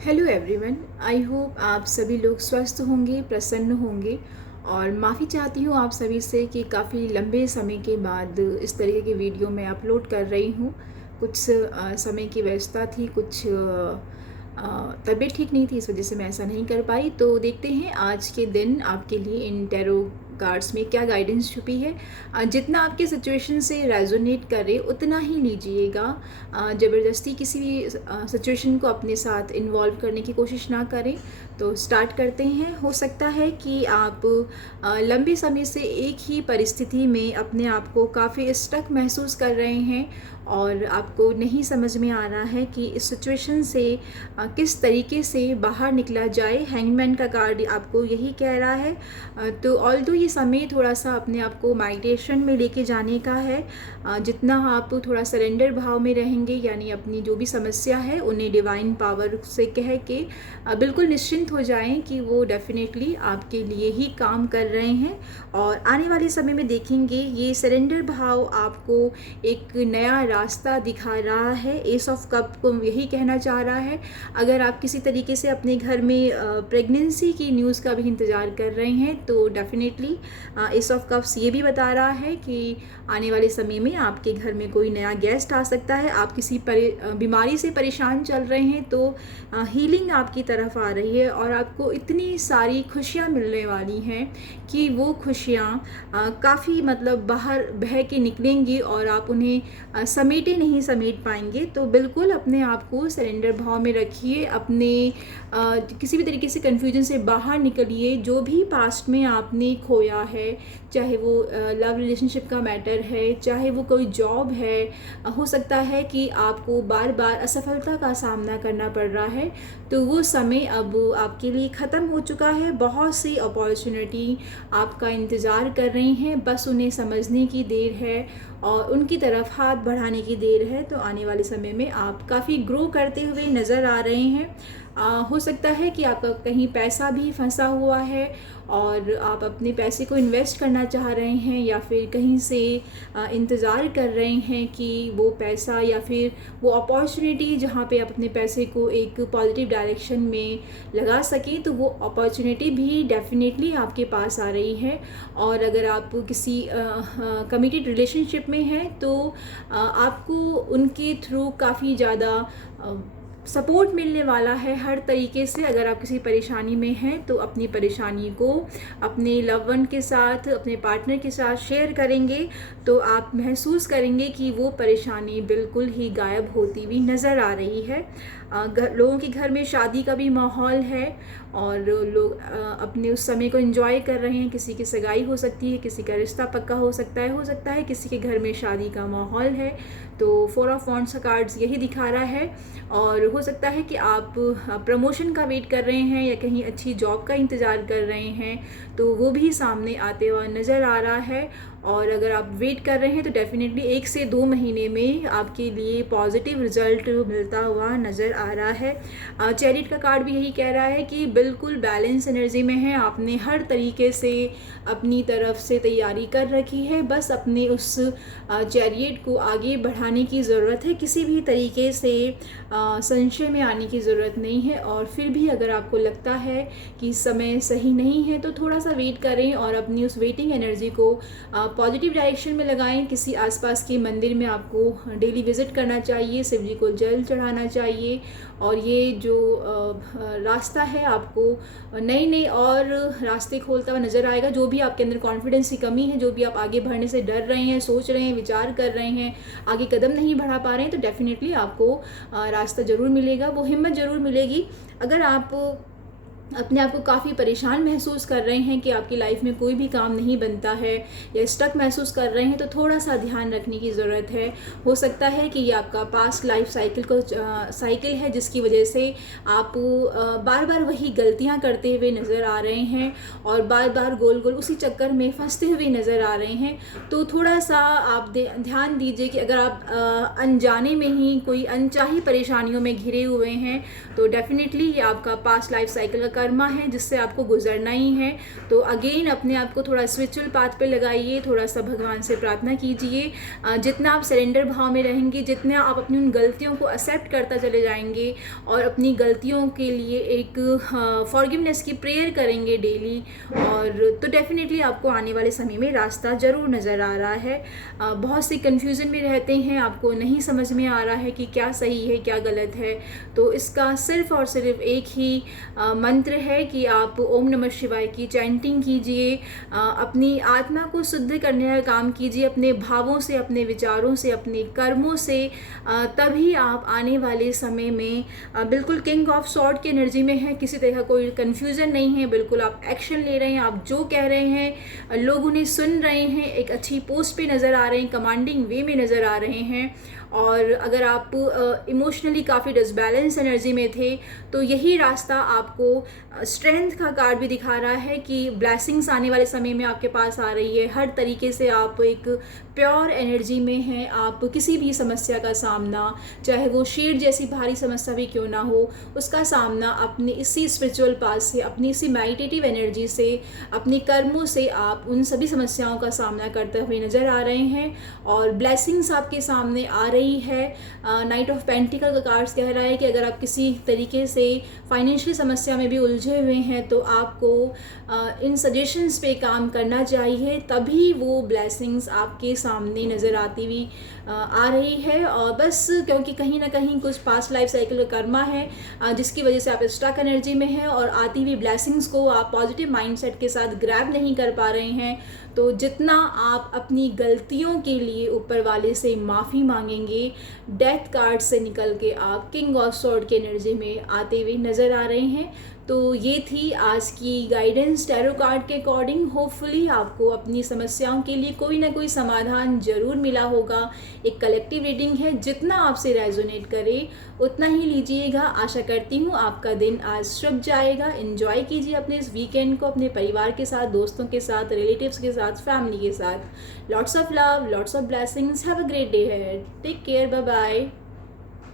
Hello everyone. I hope आप सभी लोग स्वस्थ होंगे, प्रसन्न होंगे। और माफ़ी चाहती हूँ आप सभी से कि काफ़ी लंबे समय के बाद इस तरीके की वीडियो मैं अपलोड कर रही हूँ। कुछ समय की व्यस्तता थी, कुछ तबीयत ठीक नहीं थी, इस वजह से मैं ऐसा नहीं कर पाई। तो देखते हैं आज के दिन आपके लिए इन टैरो कार्ड्स में क्या गाइडेंस छुपी है। जितना आपके सिचुएशन से रेजोनेट करे उतना ही लीजिएगा। ज़बरदस्ती किसी भी सिचुएशन को अपने साथ इन्वॉल्व करने की कोशिश ना करें। तो स्टार्ट करते हैं। हो सकता है कि आप लंबे समय से एक ही परिस्थिति में अपने आप को काफ़ी स्टक महसूस कर रहे हैं और आपको नहीं समझ में आ रहा है कि इस सिचुएशन से किस तरीके से बाहर निकला जाए। हैंगमैन का कार्ड आपको यही कह रहा है। तो ऑल्दो ये समय थोड़ा सा अपने आप को मेडिटेशन में लेके जाने का है। जितना आप थोड़ा सरेंडर भाव में रहेंगे, यानी अपनी जो भी समस्या है उन्हें डिवाइन पावर से कह के बिल्कुल निश्चिंत हो जाएं कि वो डेफिनेटली आपके लिए ही काम कर रहे हैं। और आने वाले समय में देखेंगे ये सरेंडर भाव आपको एक नया रास्ता दिखा रहा है। एस ऑफ कप को यही कहना चाह रहा है। अगर आप किसी तरीके से अपने घर में प्रेगनेंसी की न्यूज़ का भी इंतज़ार कर रहे हैं तो डेफिनेटली एस ऑफ कप्स ये भी बता रहा है कि आने वाले समय में आपके घर में कोई नया गेस्ट आ सकता है। आप किसी बीमारी से परेशान चल रहे हैं तो हीलिंग आपकी तरफ आ रही है और आपको इतनी सारी खुशियाँ मिलने वाली हैं कि वो खुशियाँ काफ़ी मतलब बाहर बह के निकलेंगी और आप उन्हें समेटे नहीं समेट पाएंगे। तो बिल्कुल अपने आप को सरेंडर भाव में रखिए। अपने किसी भी तरीके से कन्फ्यूजन से बाहर निकलिए। जो भी पास्ट में आपने खोया है, चाहे वो लव रिलेशनशिप का मैटर है, चाहे वो कोई जॉब है, हो सकता है कि आपको बार बार असफलता का सामना करना पड़ रहा है, तो वो समय अब आपके लिए ख़त्म हो चुका है। बहुत सी अपॉर्चुनिटी आपका इंतज़ार कर रही हैं, बस उन्हें समझने की देर है और उनकी तरफ हाथ बढ़ाने की देर है। तो आने वाले समय में आप काफ़ी ग्रो करते हुए नज़र आ रहे हैं। हो सकता है कि आपका कहीं पैसा भी फंसा हुआ है और आप अपने पैसे को इन्वेस्ट करना चाह रहे हैं, या फिर कहीं से इंतज़ार कर रहे हैं कि वो पैसा या फिर वो अपॉर्चुनिटी जहाँ पे आप अपने पैसे को एक पॉजिटिव डायरेक्शन में लगा सकें, तो वो अपॉर्चुनिटी भी डेफिनेटली आपके पास आ रही है। और अगर आप किसी कमिटेड रिलेशनशिप में हैं तो आपको उनके थ्रू काफ़ी ज़्यादा सपोर्ट मिलने वाला है हर तरीके से। अगर आप किसी परेशानी में हैं तो अपनी परेशानी को अपने लव वन के साथ, अपने पार्टनर के साथ शेयर करेंगे तो आप महसूस करेंगे कि वो परेशानी बिल्कुल ही गायब होती हुई नज़र आ रही है। लोगों के घर में शादी का भी माहौल है और लोग अपने उस समय को एंजॉय कर रहे हैं। किसी की सगाई हो सकती है, किसी का रिश्ता पक्का हो सकता है किसी के घर में शादी का माहौल है। तो 4 ऑफ वॉन्ड्स का कार्ड्स यही दिखा रहा है। और हो सकता है कि आप प्रमोशन का वेट कर रहे हैं या कहीं अच्छी जॉब का इंतज़ार कर रहे हैं, तो वो भी सामने आते हुआ नज़र आ रहा है। और अगर आप वेट कर रहे हैं तो डेफिनेटली 1 से 2 महीने में आपके लिए पॉजिटिव रिजल्ट मिलता हुआ नज़र आ रहा है। चैरिट का कार्ड भी यही कह रहा है कि बिल्कुल बैलेंस एनर्जी में है। आपने हर तरीके से अपनी तरफ से तैयारी कर रखी है, बस अपने उस चैरिट को आगे बढ़ाने की ज़रूरत है। किसी भी तरीके से संशय में आने की ज़रूरत नहीं है। और फिर भी अगर आपको लगता है कि समय सही नहीं है तो थोड़ा सा वेट करें और अपनी उस वेटिंग एनर्जी को पॉजिटिव डायरेक्शन में लगाएं। किसी आसपास के मंदिर में आपको डेली विज़िट करना चाहिए, शिव जी को जल चढ़ाना चाहिए। और ये जो रास्ता है आपको नए नए और रास्ते खोलता हुआ नज़र आएगा। जो भी आपके अंदर कॉन्फिडेंस की कमी है, जो भी आप आगे बढ़ने से डर रहे हैं, सोच रहे हैं, विचार कर रहे हैं, आगे कदम नहीं बढ़ा पा रहे हैं, तो डेफिनेटली आपको रास्ता ज़रूर मिलेगा, वो हिम्मत ज़रूर मिलेगी। अगर आप अपने आप को काफ़ी परेशान महसूस कर रहे हैं कि आपकी लाइफ में कोई भी काम नहीं बनता है या स्टक महसूस कर रहे हैं, तो थोड़ा सा ध्यान रखने की ज़रूरत है। हो सकता है कि ये आपका पास्ट लाइफ साइकिल है जिसकी वजह से आप बार बार वही गलतियां करते हुए नज़र आ रहे हैं और बार बार गोल गोल उसी चक्कर में फंसते हुए नज़र आ रहे हैं। तो थोड़ा सा आप ध्यान दीजिए कि अगर आप अनजाने में ही कोई अनचाही परेशानियों में घिरे हुए हैं तो डेफिनेटली ये आपका पास्ट लाइफ साइकिल का कर्मा है जिससे आपको गुजरना ही है। तो अगेन अपने आप को थोड़ा स्पिरिचुअल पाथ पे लगाइए, थोड़ा सा भगवान से प्रार्थना कीजिए। जितना आप सरेंडर भाव में रहेंगे, जितना आप अपनी उन गलतियों को एक्सेप्ट करता चले जाएंगे और अपनी गलतियों के लिए एक फॉरगिवनेस की प्रेयर करेंगे डेली, और तो डेफिनेटली आपको आने वाले समय में रास्ता ज़रूर नज़र आ रहा है। बहुत सी कन्फ्यूज़न में रहते हैं, आपको नहीं समझ में आ रहा है कि क्या सही है क्या गलत है, तो इसका सिर्फ़ और सिर्फ एक ही मंत्र है कि आप ओम नमः शिवाय की चैंटिंग कीजिए, अपनी आत्मा को शुद्ध करने का काम कीजिए, अपने भावों से, अपने विचारों से, अपने कर्मों से। तभी आप आने वाले समय में बिल्कुल किंग ऑफ सॉर्ड की एनर्जी में है, किसी तरह का कोई कन्फ्यूज़न नहीं है, बिल्कुल आप एक्शन ले रहे हैं, आप जो कह रहे हैं लोग उन्हें सुन रहे हैं, एक अच्छी पोस्ट पे नज़र आ रहे हैं, कमांडिंग वे में नज़र आ रहे हैं। और अगर आप इमोशनली काफ़ी डिसबैलेंस एनर्जी में थे तो यही रास्ता आपको स्ट्रेंथ का कार्ड भी दिखा रहा है कि ब्लेसिंग्स आने वाले समय में आपके पास आ रही है। हर तरीके से आप एक प्योर एनर्जी में हैं, आप किसी भी समस्या का सामना, चाहे वो शेर जैसी भारी समस्या भी क्यों ना हो, उसका सामना अपनी इसी स्पिरिचुअल पाथ से, अपनी इसी मेडिटेटिव एनर्जी से, अपने कर्मों से आप उन सभी समस्याओं का सामना करते हुए नज़र आ रहे हैं और ब्लेसिंग्स आपके सामने आ रही है। नाइट ऑफ पेंटिकल का कार्ड्स कह रहा है कि अगर आप किसी तरीके से फाइनेंशियल समस्या में भी उलझे हुए हैं तो आपको इन सजेशंस पे काम करना चाहिए, तभी वो ब्लेसिंग्स आपके सामने नज़र आती हुई आ रही है। और बस क्योंकि कहीं ना कहीं कुछ पास्ट लाइफ साइकिल का कर्मा है जिसकी वजह से आप स्टक एनर्जी में हैं और आती हुई ब्लेसिंग्स को आप पॉजिटिव माइंडसेट के साथ ग्रैब नहीं कर पा रहे हैं। तो जितना आप अपनी गलतियों के लिए ऊपर वाले से माफ़ी मांगेंगे, डेथ कार्ड से निकल के आप किंग ऑफ सॉर्ड की एनर्जी में आते हुए नज़र आ रहे हैं। तो ये थी आज की गाइडेंस टैरो कार्ड के अकॉर्डिंग। होपफुली आपको अपनी समस्याओं के लिए कोई ना कोई समाधान ज़रूर मिला होगा। एक कलेक्टिव रीडिंग है, जितना आपसे रेजोनेट करे उतना ही लीजिएगा। आशा करती हूँ आपका दिन आज शुभ जाएगा। एंजॉय कीजिए अपने इस वीकेंड को अपने परिवार के साथ, दोस्तों के साथ, रिलेटिव्स के साथ, फैमिली के साथ। Lots of love, lots of blessings, have a great day ahead, take care, bye bye.